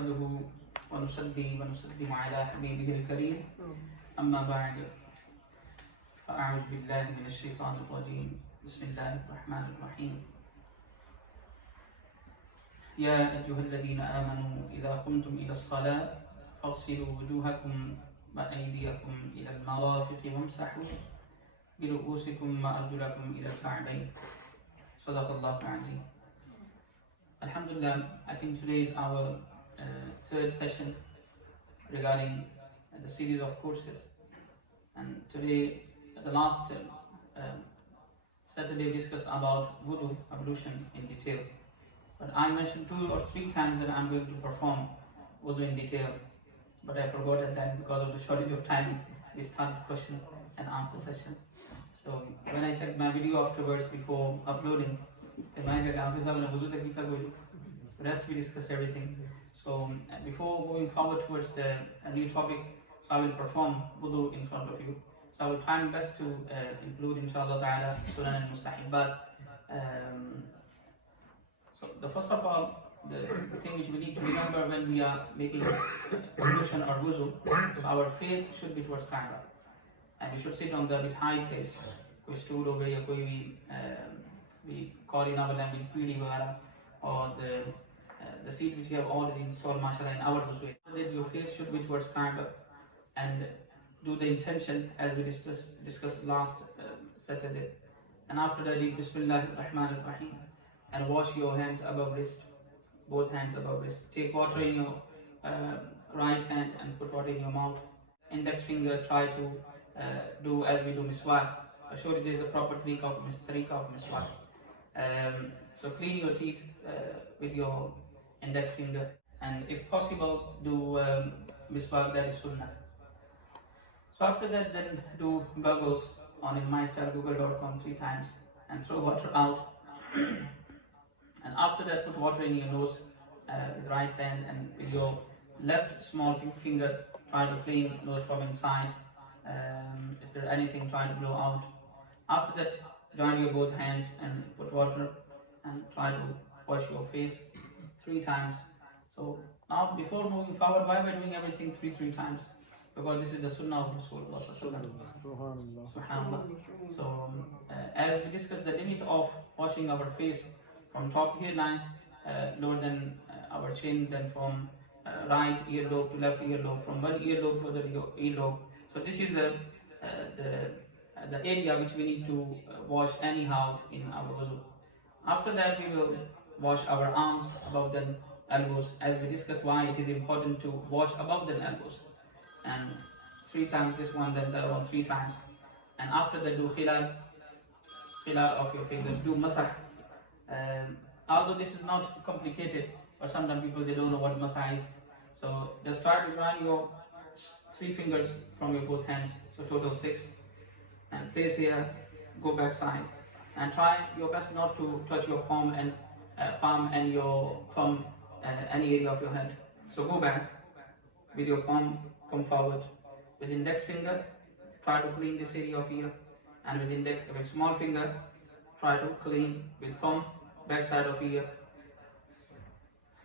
نحمده ونصلي ونسلم على حبيبه الكريم أما بعد فأعوذ بالله من الشيطان الرجيم بسم الله الرحمن الرحيم يا أيها الذين آمنوا إذا قمتم إلى الصلاة فاغسلوا وجوهكم وأيديكم إلى المرافق وامسحوا برؤوسكم وأرجلكم إلى الكعبين. صدق الله العظيم. Alhamdulillah, I think today is our third session regarding the series of courses. And today, the last Saturday, we discussed about wudu, ablution in detail. But I mentioned 2 or 3 times that I'm going to perform wudu in detail. But I forgot at that because of the shortage of time, we started question and answer session. So when I checked my video afterwards before uploading, the rest we discussed everything. So before moving forward towards the new topic, so I will perform wudu in front of you. So I will try my best to include inshallah ta'ala sunan and mustahibat. So the first of all, the thing which we need to remember when we are making ablution or wudu, so our face should be towards camera. And we should sit on the bit high place. कोई stool हो गया या कोई भी call in our language PD वगैरह, or the seat which we have already installed mashallah in our wudu. So that your face should be towards Kaaba, and do the intention as we discussed last Saturday. And after that, read Bismillahir Rahmanir Rahim and wash your hands above wrist, both hands above wrist. Take water in your right hand and put water in your mouth. Index finger, try to do as we do miswak. Surely there is a proper tariqah of miswak. So clean your teeth with your index finger, and if possible, do miswak, that is sunnah. So after that, then do goggles on in my style google.com 3 times and throw water out. And after that, put water in your nose with right hand, and with your left small finger, try to clean nose from inside. If there's anything, try to blow out. After that, join your both hands and put water and try to wash your face 3 times. So now, before moving forward, why am I doing everything three times? Because this is the Sunnah of Ghusl. Subhanallah. So as we discussed, the limit of washing our face from top hairlines lower than our chin, then from right earlobe to left earlobe, from one earlobe to the earlobe. So this is the area which we need to wash anyhow in our wudu. After that, we will wash our arms above the elbows, as we discussed why it is important to wash above the elbows. And 3 times this one, then the other one 3 times. And after that, do khilal of your fingers, do masah. Although this is not complicated, but sometimes people, they don't know what masah is. So just start with drawing your 3 fingers from your both hands, so total 6, and place here, go back side, and try your best not to touch your palm and your thumb, any area of your head. So go back with your palm, come forward with index finger, try to clean this area of here, and with small finger, try to clean with thumb, back side of here.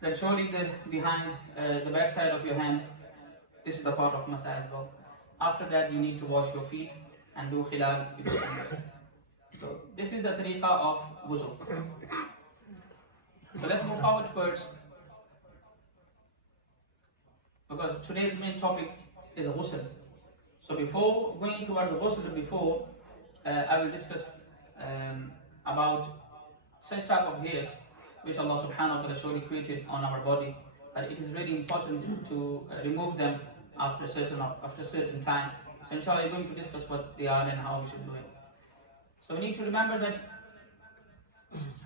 Then surely behind the back side of your hand, this is the part of masah as well. After that, you need to wash your feet and do khilal with your finger. So this is the tariqah of wudu. So let's move forward towards, because today's main topic is ghusl. So before going towards ghusl, I will discuss about such type of hairs which Allah subhanahu wa ta'ala surely created on our body, but it is really important to remove them after certain time. So inshallah, I'm going to discuss what they are and how we should do it. So we need to remember that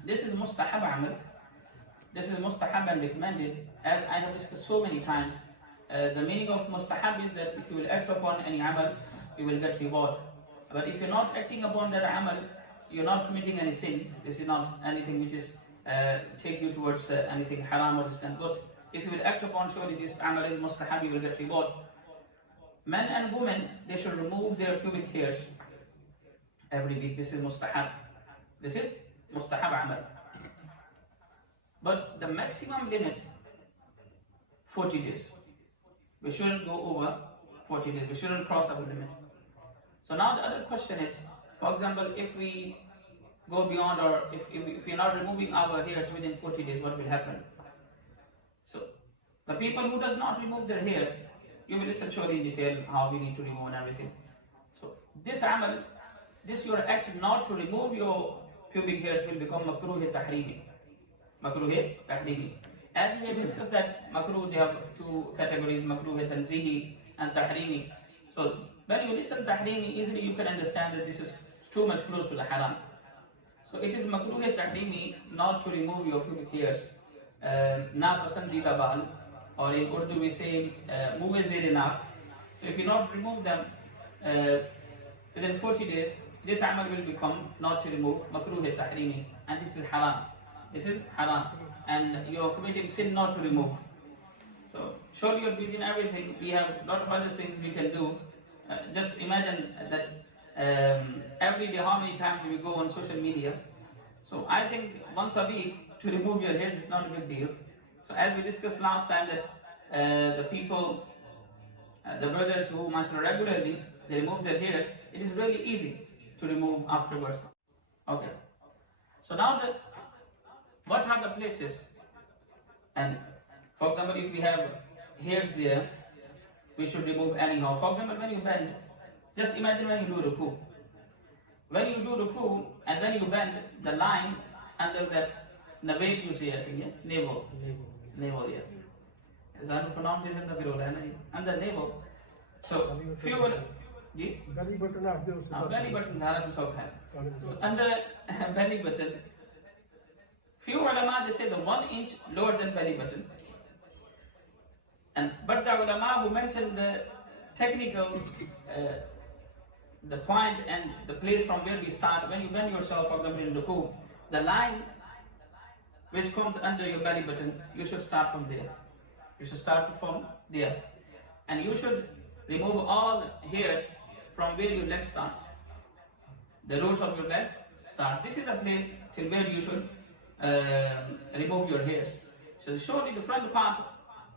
this is mustahab amal. This is mustahab and recommended, as I have discussed so many times. The meaning of mustahab is that if you will act upon any amal, you will get reward. But if you're not acting upon that amal, you're not committing any sin. This is not anything which is take you towards anything haram or this and that. If you will act upon, surely this amal is mustahab, you will get reward. Men and women, they should remove their pubic hairs every week. This is mustahab. This is mustahab amal. But the maximum limit 40 days. We shouldn't go over 40 days. We shouldn't cross our limit. So now the other question is, for example, if we go beyond, or if we are not removing our hairs within 40 days, what will happen? So the people who does not remove their hairs, you will listen surely in detail how we need to remove and everything. So this amal, this your act not to remove your pubic hairs will become makruh tahrimi. Makruh tahrimi. As we have discussed that makruh, they have two categories, makruh tanzihi and tahrimi. So when you listen tahrimi, easily you can understand that this is too much close to the haram. So it is makruh tahrimi not to remove your pubic hairs. Na pasandida bal, or in Urdu we say muwazir enough. So if you not remove them within 40 days, this amal will become not to remove, makruh tahrimi, and this is haram. This is haram, and you are committing sin not to remove. So surely you are busy in everything. We have a lot of other things we can do. Just imagine that every day how many times we go on social media. So I think once a week to remove your hairs is not a big deal. So as we discussed last time that the people, the brothers who mashallah regularly, they remove their hairs, it is really easy to remove afterwards. Okay. So now what are the places? And for example, if we have hairs there, we should remove anyhow. For example, when you bend, just imagine when you do ruku. When you do ruku and when you bend, the line under that navel you say, I think, yeah? Navel, yeah. Is that pronunciation the below under navel? So few belly button belly button so under belly button, few ulama they say the 1 inch lower than belly button. But the ulama who mentioned the technical the point and the place from where we start, when you bend yourself, for example in ruku, the line which comes under your belly button, you should start from there. You should start from there, and you should remove all hairs from where your leg starts. The roots of your leg start. This is a place till where you should remove your hairs. So surely the front part,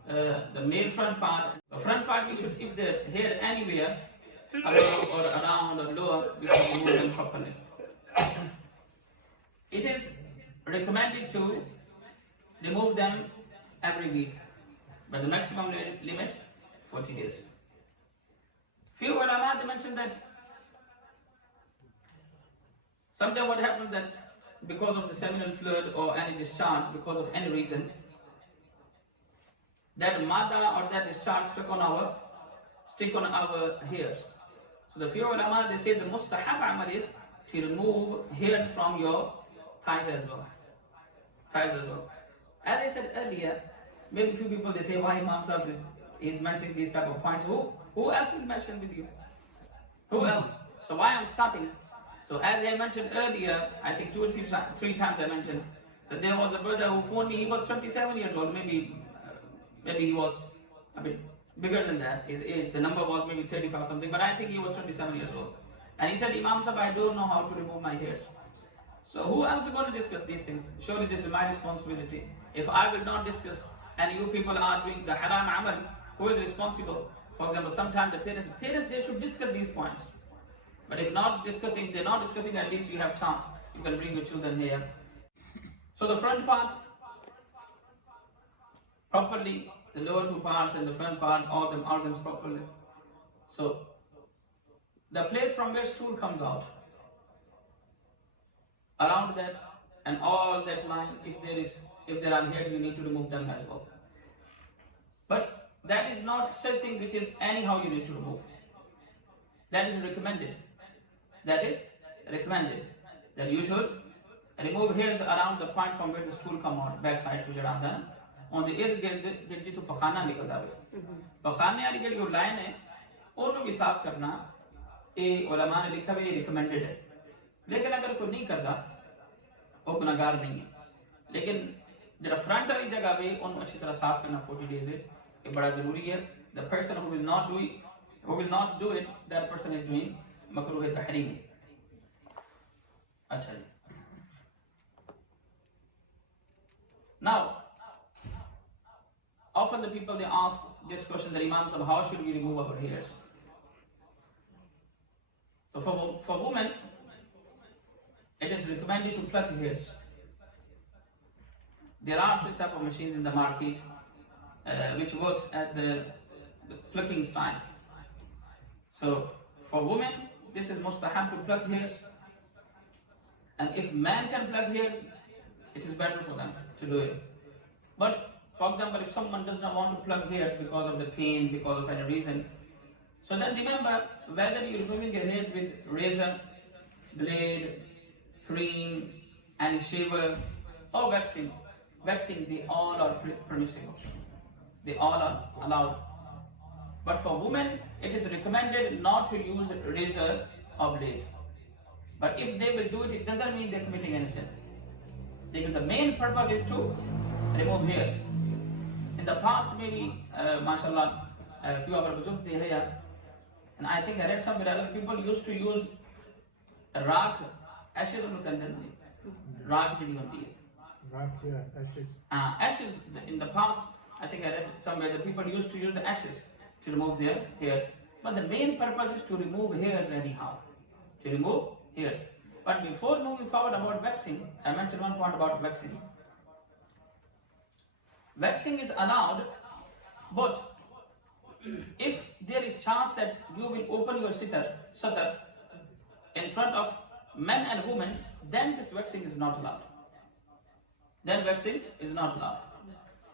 the male front part, we should, if the hair anywhere above or around or lower, we should remove them properly. It is recommended to remove them every week, but the maximum limit 40 days. Few ulama they mentioned that sometimes what happens that because of the seminal fluid or any discharge, because of any reason, that mada or that discharge stick on our hairs. So the few ulama they say the mustahab amal is to remove hairs from your thighs as well. As I said earlier, maybe few people they say why Imam Sahib is mentioning these type of points. Who else will mention with you? Who else? So why I'm starting? So as I mentioned earlier, I think 2 or 3 times I mentioned that there was a brother who phoned me. He was 27 years old. Maybe he was a bit bigger than that. His age, the number was maybe 35 something, but I think he was 27 years old. And he said, Imam Sahib, I don't know how to remove my hairs. So who else is going to discuss these things? Surely this is my responsibility. If I will not discuss and you people are doing the haram amal, who is responsible? For example, sometimes the parents they should discuss these points. But if they're not discussing, at least you have chance. You can bring your children here. So the front part, properly, the lower 2 parts and the front part, all the organs properly. So the place from where stool comes out, around that and all that line, if there are hairs, you need to remove them as well. But that is not something which is anyhow you need to remove. That is recommended. That you should remove hairs around the point from where the stool come out, back side to the on the ird gird जितो पखाना निकल जावे पखाने वाली जो line है उनको भी साफ करना ये उलमा ने लिखा भी रिकमेंडेड है लेकिन अगर कोई नहीं करता वो गुनाहगार नहीं है लेकिन जरा फ्रंट वाली जगह पे उनको अच्छी तरह साफ करना 40 days ये बड़ा जरूरी है. The person who will not do it, that person is doing makruh tahrim. अच्छा जी. Now often the people they ask this question, the Imams, of how should we remove our hairs? So for women, it is recommended to pluck hairs. There are such type of machines in the market which works at the plucking style. So for women, this is mustahab to pluck hairs, and if man can pluck hairs, it is better for them to do it. But for example, if someone does not want to pluck hairs because of the pain, because of any reason, so then remember, whether you're removing your hairs with razor, blade, cream, and shaver, or waxing, they all are permissible. They all are allowed. But for women, it is recommended not to use razor or blade. But if they will do it, it doesn't mean they're committing any sin. The main purpose is to remove hairs. In the past, maybe, mashallah, a few of our buzurg they here, and I think I read somewhere other people used to use raak, ashes of raak ashes in the past. I think I read somewhere that people used to use the ashes to remove their hairs. But the main purpose is to remove hairs anyhow. To remove hairs. But before moving forward about waxing, I mentioned one point about waxing. Waxing is allowed, but if there is chance that you will open your satar in front of men and women, then this waxing is not allowed. Then waxing is not allowed.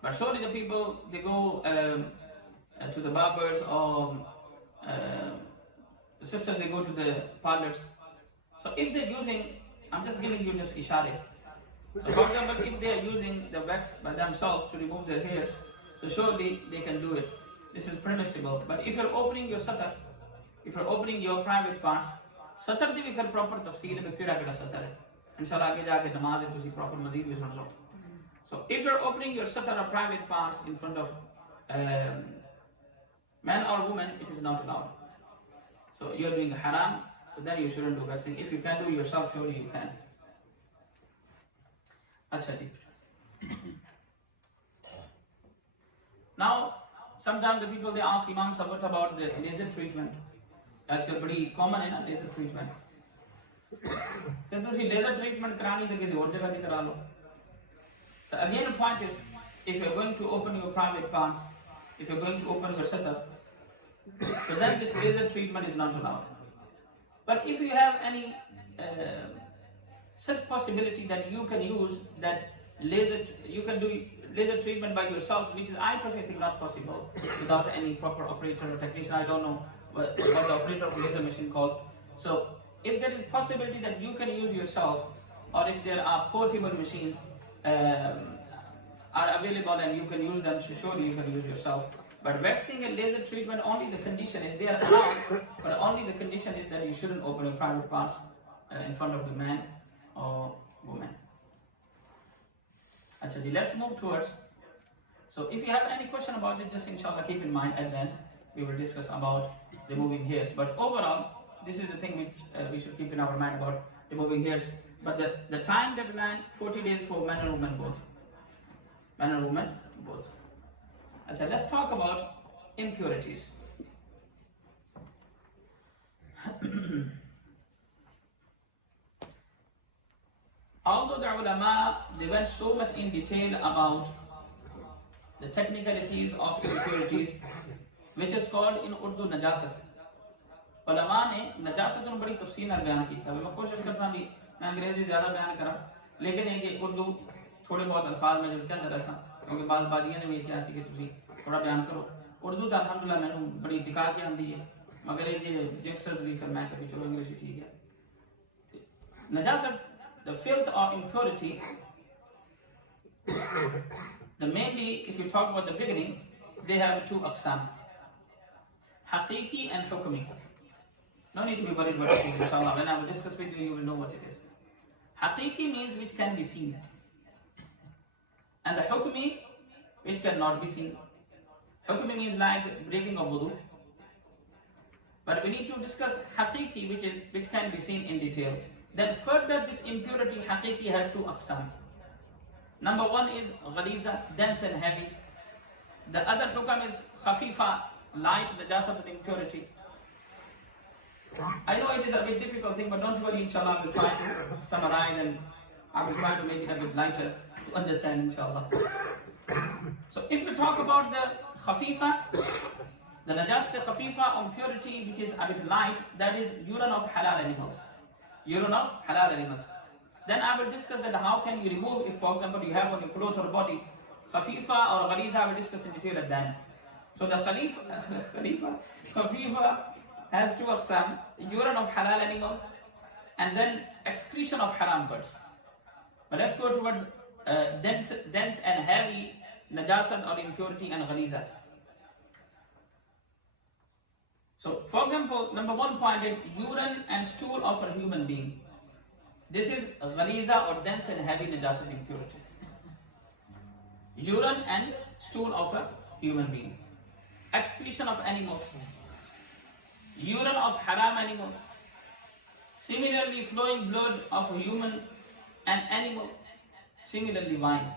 But surely the people, they go to the barbers, or the sisters, they go to the parlors. So if they're using, I'm just giving you just ishare. So for example, if they are using the wax by themselves to remove their hairs, so surely they can do it. This is permissible. But if you're opening your satar, if you're opening your private parts, satar di vi fir proper tafsil mein fir agada satar hai. Inshallah aage jaake namaz hai tusi proper mazid bhi sun. So if you're opening your satar or private parts in front of man or woman, it is not allowed. So you're doing haram, so then you shouldn't do waxing. If you can do it yourself, surely you can. Acha ji. Now, sometimes the people they ask Imam Sahib about the laser treatment. Ajkal badi common hai na laser treatment. Then tusi laser treatment karani to kisi aur jagah di kara lo. So again the point is, if you're going to open your private parts, if you're going to open your satar, so then this laser treatment is not allowed. But if you have any such possibility that you can use that laser, you can do laser treatment by yourself, which is I personally think not possible without any proper operator or technician. I don't know what the operator of laser machine called. So if there is possibility that you can use yourself, or if there are portable machines are available and you can use them, so surely you can use yourself. But waxing and laser treatment, only the condition is they are allowed, but only the condition is that you shouldn't open your private parts in front of the man or woman. Achha, let's move towards. So if you have any question about it, just inshallah keep in mind, and then we will discuss about removing hairs. But overall, this is the thing which we should keep in our mind about removing hairs. But the time deadline, 40 days for men and women both. Men and women both. Okay, let's talk about impurities. Although the ulama, they went so much in detail about the technicalities of impurities, which is called in Urdu najasat. Ulama ne najasat को बड़ी तफसील में बयान की था. मैं कोशिश करता हूँ मैं अंग्रेजी ज़्यादा बयान करा, लेकिन ये कि उर्दू थोड़े बहुत अल्फाज में जो क्या जरा सा, क्योंकि बाल बादियाँ ने भी क्या सी कि तुसी थोड़ा बयान करो. उर्दू तो अल्हम्दुलिल्लाह मैंने बड़ी टिका के आंदी है, मगर ये जिक्सर्स भी फिर मैं कभी चलो अंग्रेजी ठीक है. Najasat, the filth or impurity, the mainly, if you talk about the beginning, they have two aqsam, haqiqi and hukmi. No need to be worried about it, inshallah. When I will discuss with you, you will know what it is. Haqiqi means which can be seen, and the hukmi, which cannot be seen. Hukmi means like breaking of wudu. But we need to discuss haqiqi, which can be seen in detail. Then further, this impurity haqiqi has two aqsam. Number one is ghaliza, dense and heavy. The other hukam is khafifa, light, najasat and impurity. I know it is a bit difficult thing, but don't worry, inshallah, I will try to summarize and I will try to make it a bit lighter to understand, inshallah. So if we talk about the khafifa, the najasat khafifa, impurity which is a bit light, that is urine of halal animals. Urine of halal animals. Then I will discuss that how can you remove, if for example you have on your clothes or body, khafifa or ghaliza, I will discuss in detail at that. So the khafifa has two aqsam, urine of halal animals and then excretion of haram birds. But let's go towards dense and heavy najasat or impurity and ghaliza. So for example, number one point is urine and stool of a human being. This is ghaliza or dense and heavy najasat impurity. Urine and stool of a human being. Excretion of animals. Urine of haram animals. Similarly, flowing blood of a human and animal. Similarly, wine.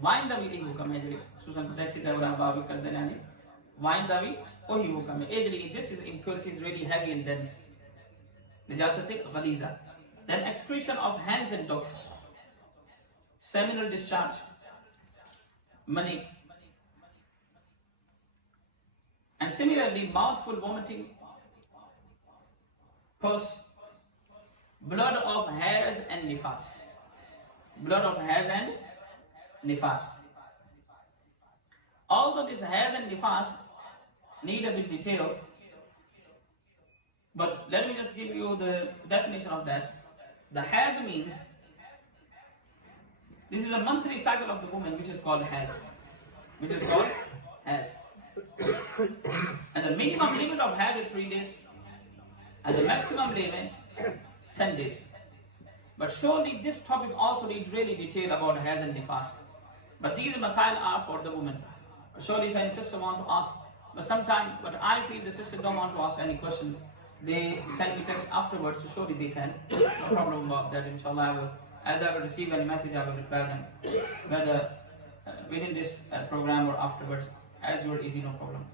Wine da vi hukam hai jehdi Susan taxi driver aba vi kar dena ni. Wine da vi ohi hukam hai. This is impurity is really heavy and dense. Najasat ghaliza. Then excretion of hands and dogs. Seminal discharge. Money. And similarly, mouthful vomiting, pus, blood of hairs and nifas. Blood of hairs and nifas. Although these hairs and nifas need a bit detail, but let me just give you the definition of that. The hairs means, this is a monthly cycle of the woman which is called hairs. Which is called hairs. And the minimum limit of hairs is 3 days. And the maximum limit 10 days. But surely this topic also needs really detail about hairs and nifas. But these masail are for the woman. Surely if any sister want to ask, but I feel the sister don't want to ask any question. They send me text afterwards, so surely they can. No problem about that, inshallah. As I will receive any message, I will reply them. Whether within this program or afterwards, as you are easy, no problem.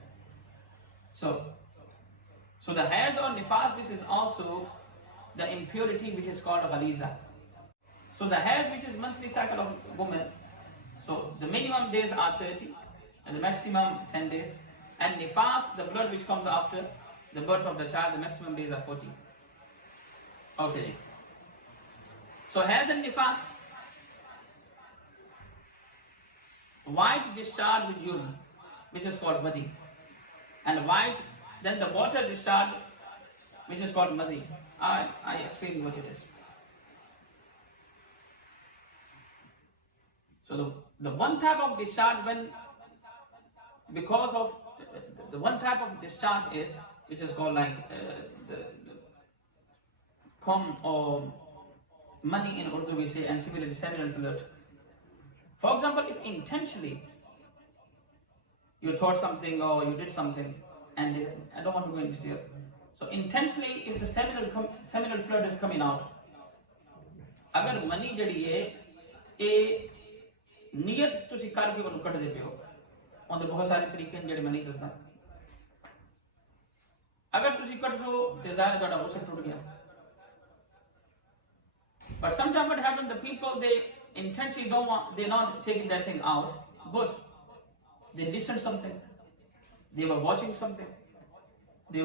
So the hairs or nifas, this is also the impurity which is called ghaliza. So the hairs which is monthly cycle of woman, so the minimum days are 30 and the maximum 10 days. And nifas, the blood which comes after the birth of the child, the maximum days are 40. Okay. So hairs and nifas, white discharge with urine, which is called wadi, and white, then the water discharge, which is called mazi. I explain what it is. So the one type of discharge because of the one type of discharge is, which is called like the cum or money in Urdu we say, and similarly seminal fluid. For example, if intentionally you thought something or you did something, and I don't want to go into detail. So intentionally, if the seminal fluid is coming out, agar money jehdi hai e niyat tusi karke onu kat de peo, on the bahut sare tarike jehde mani dasda. Agar tusi kat so te zahir toda ghusl tut gaya. But sometimes what happens, the people they intentionally they're not taking that thing out, but they listen something, they were watching something, they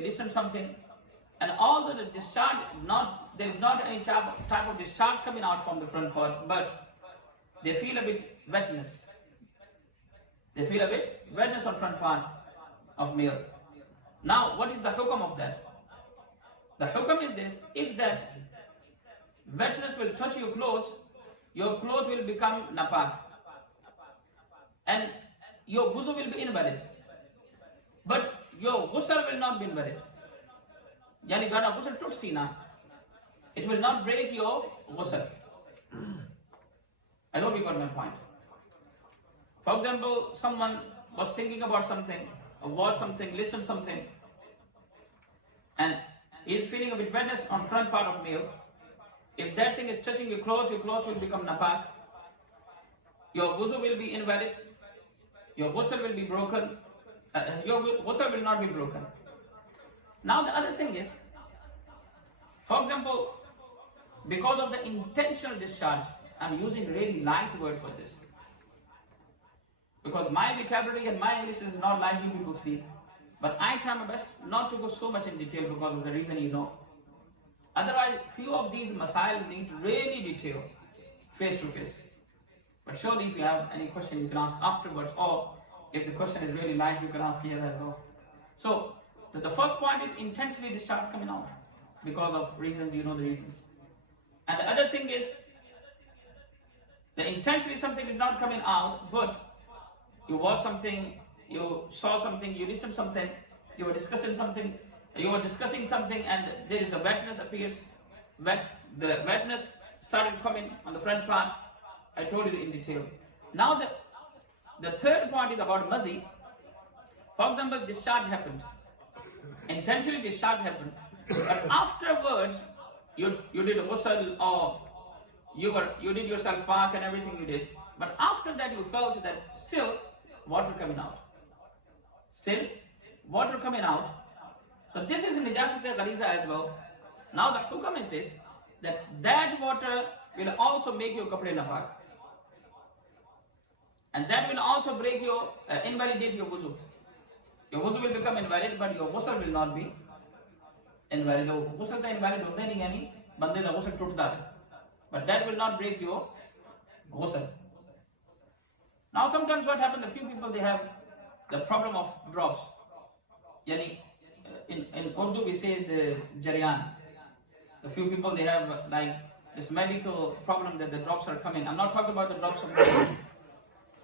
listened something, and although the discharge there is not any type of discharge coming out from the front part, but they feel a bit wetness. They feel a bit wetness on front part of male. Now, what is the hukam of that? The hukam is this: if that wetness will touch your clothes will become napak, and your wudu will be invalid. But your ghusl will not be invalid. Yani gana ghusl tut sina, it will not break your ghusl. I hope you got my point. For example, someone was thinking about something, or watched something, listened something, and he is feeling a bit wetness on front part of male. If that thing is touching your clothes will become napak. your wudu will be invalid, your ghusl will be broken, your ghusl will not be broken. Now the other thing is, for example, because of the intentional discharge, I'm using really light word for this. Because my vocabulary and my English is not like you people speak. But I try my best not to go so much in detail because of the reason you know. Otherwise, few of these masail need really detail, face to face. But surely if you have any question, you can ask afterwards, or if the question is really light, you can ask here as well. So, the first point is intentionally discharge coming out because of reasons, you know the reasons. And the other thing is, the intentionally something is not coming out, but you watch something, you saw something, you listened something, you were discussing something, and there is the wetness appears, the wetness started coming on the front part. I told you in detail. Now the third point is about mazi. For example, discharge happened. Intentionally discharge happened. But afterwards, you did a ghusl, or you did yourself park and everything you did. But after that you felt that still water coming out. Still water coming out. So this is najasat ghaliza as well. Now the hukam is this, that water will also make your kapde napak. And that will also break your, invalidate your wuzu. Your wuzu will become invalid, but your ghusl will not be invalid. Ghusl ka invalid hota nahi, yani bande da ghusl tutda hai. But that will not break your ghusl. Now sometimes what happens, a few people they have the problem of drops. Yani in Urdu we say the jariyan. A few people they have like this medical problem that the drops are coming. I'm not talking about the drops of urine.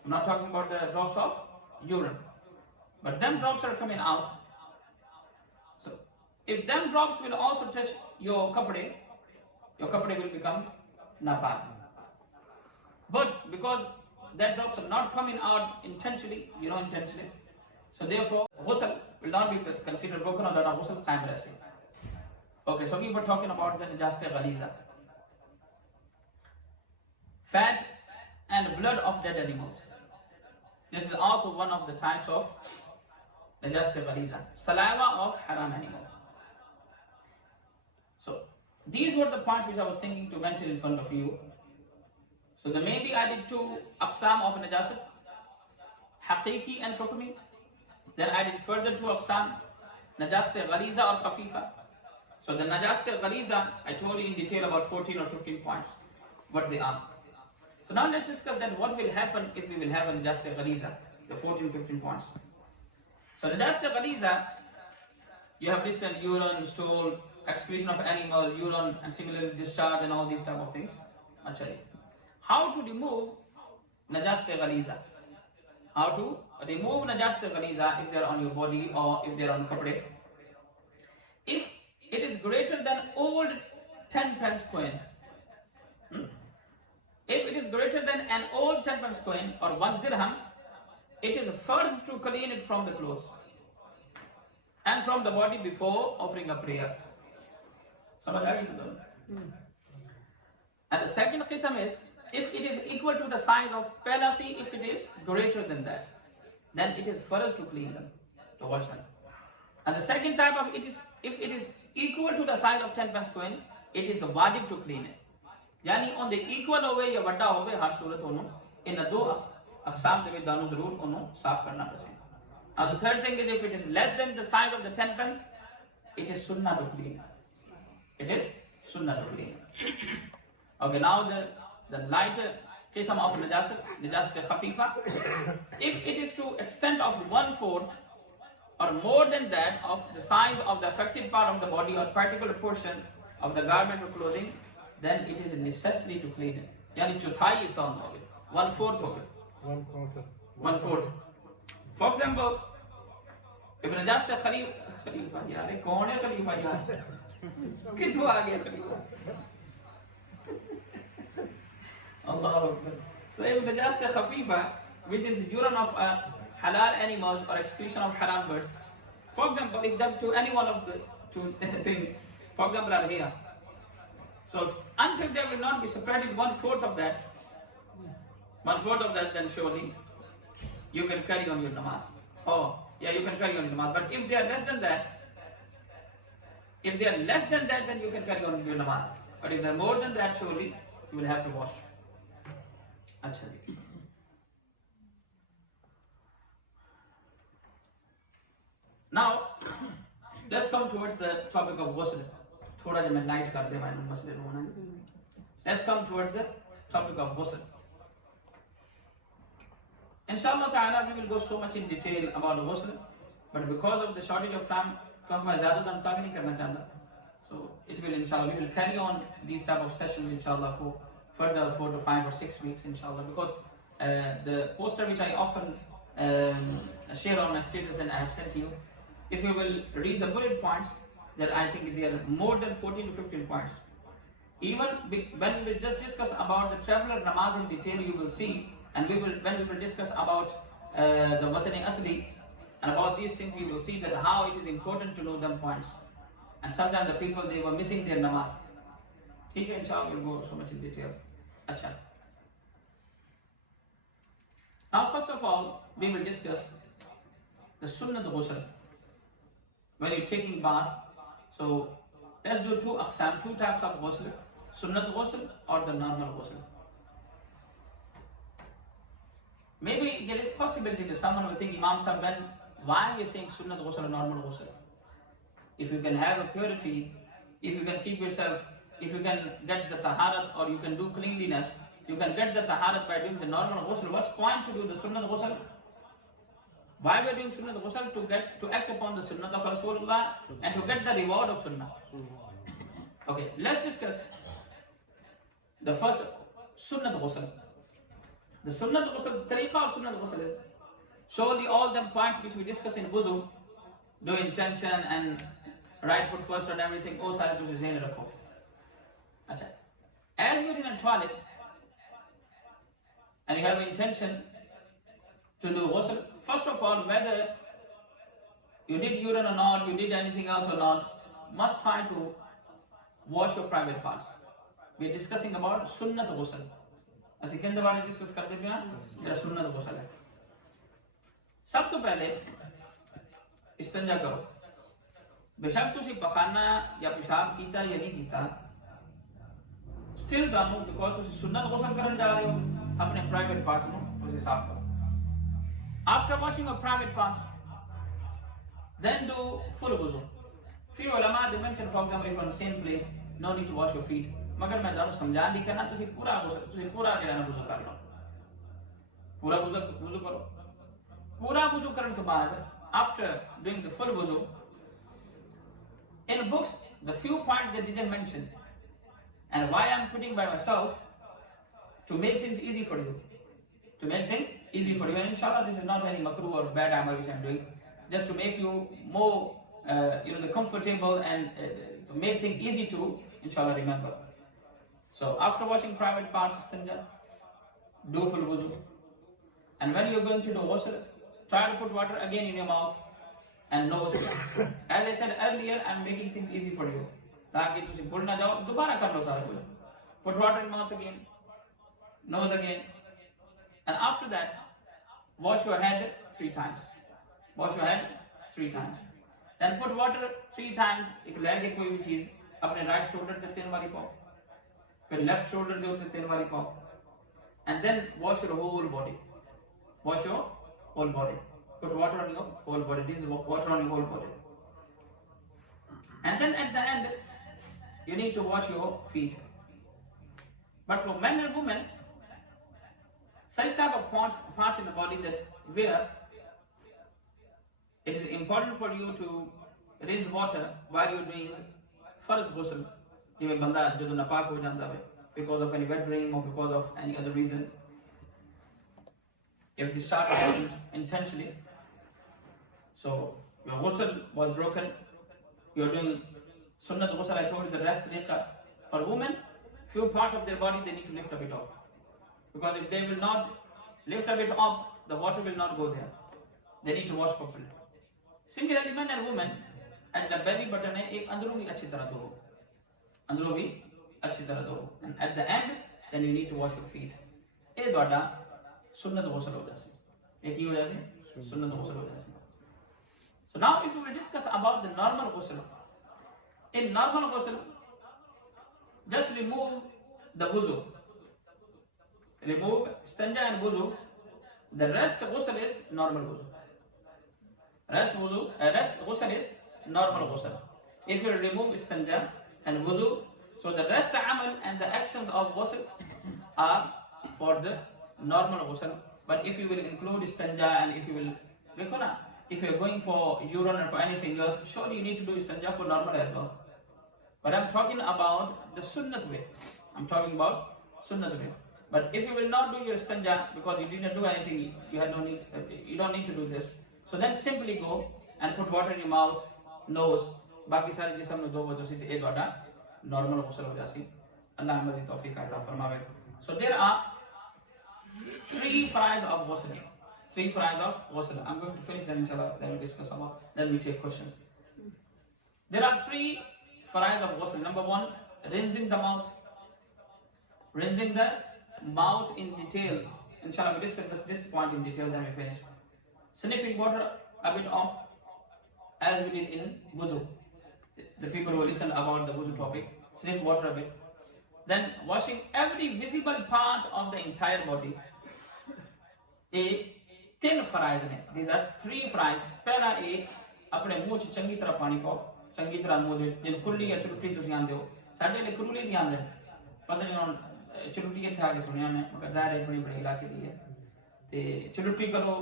I'm not talking about the drops of urine. But them drops are coming out. So if them drops will also touch your kapde will become napak. But because that drops are not coming out intentionally, intentionally. So therefore, ghusl will not be considered broken, or that ghusl qaim rehse. Okay, so we were talking about the najasat ghaliza. Fat and blood of dead animals. This is also one of the types of najasat ghaliza. Saliva of haram animal. So these were the points which I was thinking to mention in front of you. So the mainly I did two aqsam of najasat, haqiqi and hukmi. Then I did further two aqsam, najasat ghaliza or khafifa. So the najasat ghaliza, I told you in detail about 14 or 15 points, what they are. So now let's discuss that what will happen if we will have a najasat ghaliza, the 14, 15 points. So najasat ghaliza, you have listened, urine, stool, excretion of animal, urine, and similarly discharge and all these type of things. Actually, how to remove najasat ghaliza? How to remove najasat ghaliza if they are on your body or if they are on kapde? If it is greater than old 10 pence coin, if it is greater than an old 10 pence coin or 1 dirham, it is first to clean it from the clothes and from the body before offering a prayer. And the second qism is, if it is equal to the size of palasi, if it is greater than that, then it is first to clean them, to wash them. And the second type of it is, if it is equal to the size of 10 pence coin, it is a wajib to clean it. Yani on the equal way ya vadda hoge har surat onu in the do aqsam de danu zarur onu saaf karna padse. Now the third thing is, if it is less than the size of the 10 pence, it is sunnah to clean. It is sunnah to clean. Okay, now the lighter qism of najasat khafifa. If it is to extent of 1/4 or more than that of the size of the affected part of the body or particular portion of the garment or clothing, then it is a necessity to clean it. Yani chothai is on 1/4 of it. 1/4. For example, if najasat khalifa, yaar kaun hai khalifa yaar? Kithu aa gaya khalifa? Allah Akbar. So if najasat khafifa, which is urine of halal animals or excretion of haram birds, for example, if done to any one of the two things, for example, are here. So until they will not be separated 1/4 of that, 1/4 of that, then surely you can carry on your namaz. Oh, yeah, you can carry on your namaz. But if they are less than that, then you can carry on your namaz. But if they are more than that, surely you will have to wash. Achha. Now, let's come towards the topic of ghusl. Thoda ja main light kar de masle. Let's come towards the topic of ghusl. Inshallah ta'ala, we will go so much in detail about the ghusl, but because of the shortage of time, so it will, inshallah, we will carry on these type of sessions, inshallah, for further 4 to 5 or 6 weeks, inshallah, because the poster which I often share on my status and I have sent you, if you will read the bullet points, then I think there are more than 14 to 15 points. Even when we will just discuss about the traveler namaz in detail, you will see, and when we will discuss about the watani asli and about these things, you will see that how it is important to know them points. And sometimes the people, they were missing their namaz. Okay, inshallah, we will go so much in detail. Achha. Now, first of all, we will discuss the Sunnah of Ghusl. When you're taking bath, so let's do two types of ghusl, Sunnah of Ghusl or the normal ghusl. Maybe there is possibility that someone will think, Imam Sahib, why are we saying Sunnah of Ghusl or normal ghusl? If you can have a purity, if you can keep yourself, if you can get the taharat or you can do cleanliness, you can get the taharat by doing the normal ghusl. What's the point to do the Sunnah of Ghusl? Why we are doing Sunnah of Ghusl? To act upon the Sunnah of Rasulullah and to get the reward of Sunnah. Okay, let's discuss the first Sunnah of Ghusl. The Sunnah of Ghusl, the tariqah of Sunnah of Ghusl is surely all them points which we discuss in wudu, do intention and right foot first and everything, all sare to zehn rakho. Achha. As you're in a toilet and you have intention to do ghusl, first of all, whether you did urine or not, you did anything else or not, must try to wash your private parts. We are discussing about Sunnah of Ghusl. ਅਸੀਂ ਕਿੰਦੇ ਬਾਰੇ discuss ਕਰਦੇ ਪਿਆ ਜਿਹੜਾ ਸੁਨਨਤ ਗੁਸਲ ਹੈ ਸਭ ਤੋਂ ਪਹਿਲੇ ਇਸਤੰਜਾ ਕਰੋ ਬੇਸ਼ੱਕ ਤੁਸੀਂ ਪਖਾਨਾ ਜਾਂ ਪਿਸ਼ਾਬ ਕੀਤਾ ਜਾਂ ਨਹੀਂ ਕੀਤਾ ਸਟਿਲ ਤੁਹਾਨੂੰ ਬਿਕੋਜ਼ ਤੁਸੀਂ ਸੁਨਨਤ ਗੁਸਲ ਕਰਨ ਜਾ ਰਹੇ ਹੋ ਆਪਣੇ ਪ੍ਰਾਈਵੇਟ ਪਾਰਟਸ ਨੂੰ ਤੁਸੀਂ ਸਾਫ਼ ਕਰੋ after washing your private parts then do full wudu few ulama they mention for example from the same place no need to wash your feet मगर मैं जानू समझान नहीं करना तुसी पूरा ਜਿਹੜਾ ਨਾ ਵੁਜ਼ੂ ਕਰ ਲਓ ਪੂਰਾ ਵੁਜ਼ੂ ਕਰੋ ਪੂਰਾ ਵੁਜ਼ੂ ਕਰਨ ਤੋਂ ਬਾਅਦ after doing the full wudu in books the few points they didn't mention and why I'm putting by myself to make things easy for you and inshallah this is not any makruh or bad amal which I'm doing just to make you more the comfortable and to make things easy to inshallah remember. So after washing private parts, istinja, do full wudu. And when you're going to do ghusl, try to put water again in your mouth and nose. As I said earlier, I'm making things easy for you. ताकि तुसी भूल ना जाओ दोबारा कर लो सारा कुछ. Put water in mouth again, nose again, and after that, wash your head 3 times. Wash your head 3 times. Then put water 3 times. एक leg कोई भी चीज़ अपने right shoulder पे 3 बारी पाओ. Left shoulder de utte 3 bari pao and then wash your whole body put water on your whole body means water on your whole body and then at the end you need to wash your feet but for men and women such type of parts in the body that where it is important for you to rinse water while you're doing first ghusl even banda jadoo napak ho janda hai because of any wet dream or because of any other reason if the start happened intentionally so your ghusl was broken you are doing sunnah ghusl I told you the rest tariqa for women few parts of their body they need to lift a bit up because if they will not lift a bit up the water will not go there they need to wash properly similarly men and women and the belly button hai ek andro bhi achhi tarah do and at the end then you need to wash your feet. ਇਹ ਤੁਹਾਡਾ सुन्नत गुस्ल हो जासी एक ही हो जासी सुन्नत गुस्ल हो जासी so now if we will discuss about the normal ghusl in normal ghusl just remove the wudhu remove stanja and wudhu the rest ghusl is normal wudhu rest ghusl is normal ghusl if you remove stanja and wudhu so the rest amal and the actions of ghusl are for the normal ghusl but if you will include stanja and if you will if you are going for urine or for anything else surely you need to do stanja for normal as well but I'm talking about the sunnat way I'm talking about sunnat way but if you will not do your stanja because you did not do anything you had no need you don't need to do this so then simply go and put water in your mouth nose बाकी सारे जिस्म में दो वजह से ये Doda normal ghusl हो जासी अल्लाह मज़ीद तौफीक अता फरमावे so there are 3 faraids of ghusl 3 faraids of ghusl I'm going to finish them inshallah then we discuss about then we take questions there are 3 faraids of ghusl number 1 rinsing the mouth in detail inshallah we discuss this point in detail then we finish sniffing water a bit off as we did in wudu the people who listen about the wudu topic sniff water a bit then washing every visible part of the entire body a 10 faraids ne these are 3 faraids pehla a apne muh ch changi tarah pani pao changi tarah muh de jin kulli ya chutti tusi aande ho sade le kuruli nahi aande pata nahi hon chutti ke tha ke sunya main magar zahir hai badi badi ilake di hai te chutti karo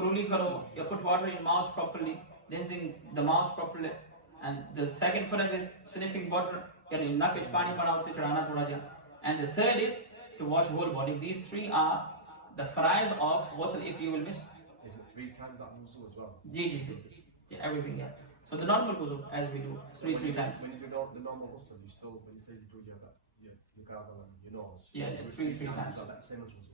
kuruli karo ya put water in mouth properly rinsing the mouth properly and the second phrase is sniffing water yani naak ch pani pana utte chadana thoda ja and the third is to wash whole body these 3 are the faraids of ghusl if you will miss is it 3 times that wudu as well yeah everything yeah so the normal wudu as we do 3 times when you do the normal ghusl you still when you say you do your gargle and your nose yeah 3 times that same as wudu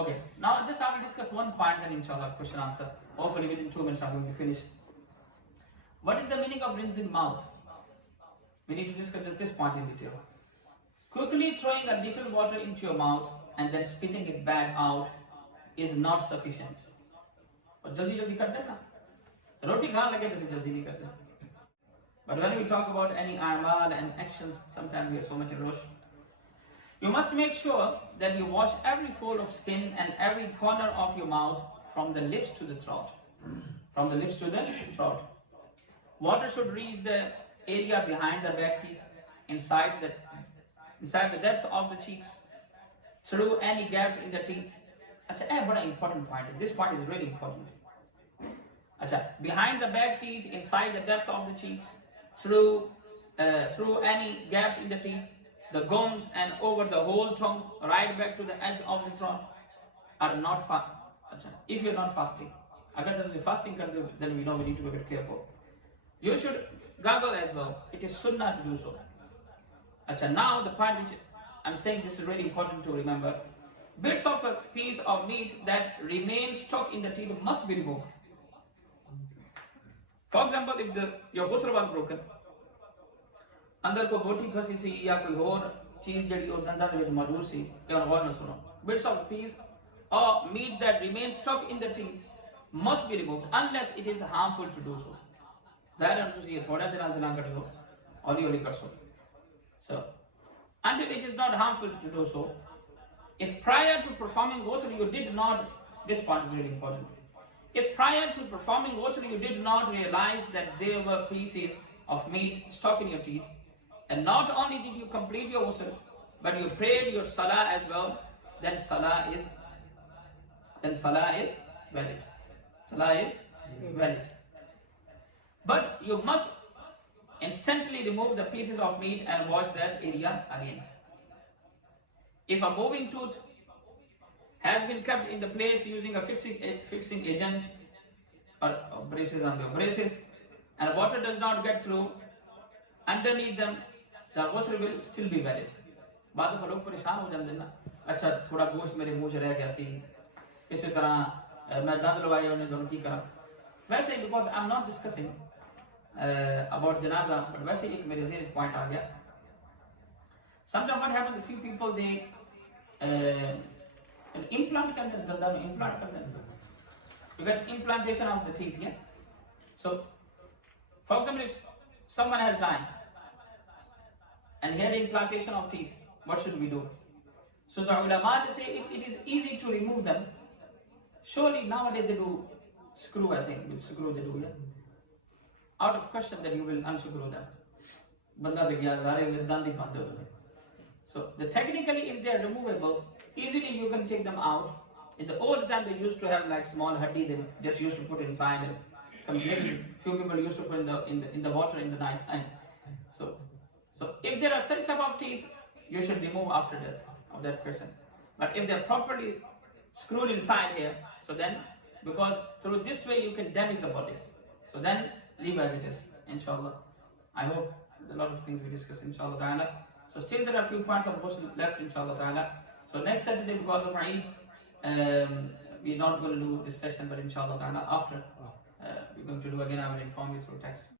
okay now just I will discuss one point then inshallah question answer hopefully within 2 minutes I'm going to finish what is the meaning of rinsing mouth we need to discuss this point in detail quickly throwing a little water into your mouth and then spitting it back out is not sufficient और जल्दी जल्दी करते हैं ना रोटी खाने लगे तो जल्दी नहीं करते but when we talk about any a'mal and actions sometimes we are so much in rush you must make sure that you wash every fold of skin and every corner of your mouth from the lips to the throat water should reach the area behind the back teeth inside the depth of the cheeks through any gaps in the teeth acha a bada important point this point is really important acha behind the back teeth inside the depth of the cheeks through any gaps in the teeth the gums and over the whole trunk right back to the edge of the throat are not acha if you're not fasting agar you're fasting kar do then we know we need to be a bit careful you should gargle as well it is sunnah to do so acha now the point which I'm saying this is really important to remember bits of a piece of meat that remains stuck in the teeth must be removed for example if your ghusl was broken अंदर को बोटी फंसी सी या कोई और चीज जड़ी और दंदां दे विच मौजूद सी ते हुन गौर नाल सुनो bits of piece or meat that remains stuck in the teeth must be removed unless it is harmful to do so ज़ाहिर है तुसी ये थोड़ा दिन दिना कर दो हौली हौली कर सो so until it is not harmful to do so if prior to performing ghusl you did not this part is really important if prior to performing ghusl you did not realize that there were pieces of meat stuck in your teeth and not only did you complete your ghusl but you prayed your salah as well then salah is valid but you must instantly remove the pieces of meat and wash that area again if a moving tooth has been kept in the place using a fixing agent or braces and water does not get through underneath them the ghusl will still be valid बाद में लोग परेशान हो जाते हैं ना अच्छा थोड़ा गोश्त मेरे मुंह से रह गया सी इसी तरह मैं दंद लगाए उन्हें दोनों की करा वैसे because I'm not discussing about janaza but वैसे एक मेरे ज़हन में point आ गया sometimes what happens a few people they An implant can be done, implant can be done. You get implantation of the teeth, yeah? So, for example, if someone has died and he had implantation of teeth, what should we do? So the ulama, they say if it is easy to remove them, surely nowadays they do screw, I think, with screw they do, yeah? Out of question that you will unscrew them. So technically if they are removable, easily you can take them out. In the old time they used to have like small haddi they just used to put inside and maybe few people used to put in the water in the night time. So if there are such type of teeth, you should remove after death of that person. But if they are properly screwed inside here, so then because through this way you can damage the body. So then leave as it is, inshallah. I hope a lot of things we discuss, inshallah ta'ala. So still there are a few parts of ghusl left, inshallah ta'ala. So next Saturday, because of Eid, we're not going to do this session, but inshallah ta'ala after we're going to do again, I will inform you through text.